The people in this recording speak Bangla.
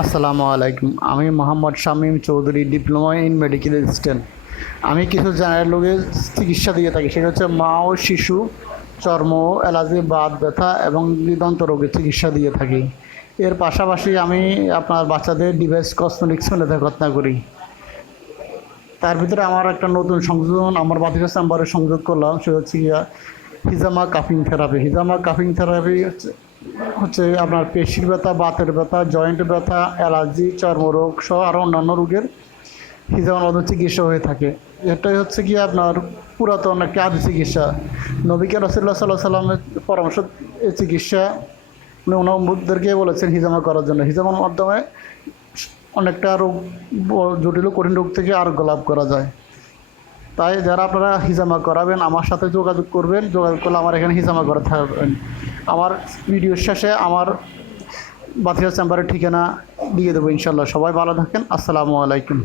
আসসালামু আলাইকুম। আমি Mohammad Shamim Chowdhury, diploma in medical assistant. আমি কিছু জেনারেল রোগের চিকিৎসা দিয়ে থাকি, সেটা হচ্ছে মা ও শিশু, চর্ম অ্যালার্জি বাত ব্যথা এবং হৃদন্ত রোগের চিকিৎসা দিয়ে থাকি। এর পাশাপাশি আমি আপনার বাচ্চাদের ডিভাইস কসমেটিক্স মেলেধাঘটনা করি। তার ভিতরে আমার একটা নতুন সংযোজন, আমার বাতিকা চেম্বারে সংযোগ করলাম, সেটা হচ্ছে হিজামা কাফিং থেরাপি। হিজামা কাফিং থেরাপি হচ্ছে আপনার পেশির ব্যথা, বাতের ব্যথা জয়েন্ট ব্যথা অ্যালার্জি চর্মরোগ সহ আরও অন্যান্য রোগের হিজামার মতো চিকিৎসা হয়ে থাকে। এটাই হচ্ছে কি আপনার পুরাতন একটা আদি চিকিৎসা নবিকে রসুল্লাহ সাল্লাহ সাল্লামের পরামর্শ এই চিকিৎসা? উনি ওনাদেরকে বলেছেন হিজামা করার জন্য। হিজামার মাধ্যমে অনেকটা রোগ, জটিল কঠিন রোগ থেকে আরোগ্য লাভ করা যায়। তাই যারা আপনারা হিজামা করাবেন, আমার সাথে যোগাযোগ করবেন, যোগাযোগ করলে আমার এখানে হিজামা করে থাকবেন আমার ভিডিওর শেষে আমার বাথিয়া চেম্বারের ঠিকানা দিয়ে দেবো ইনশাল্লাহ সবাই ভালো থাকেন। আসসালামু আলাইকুম।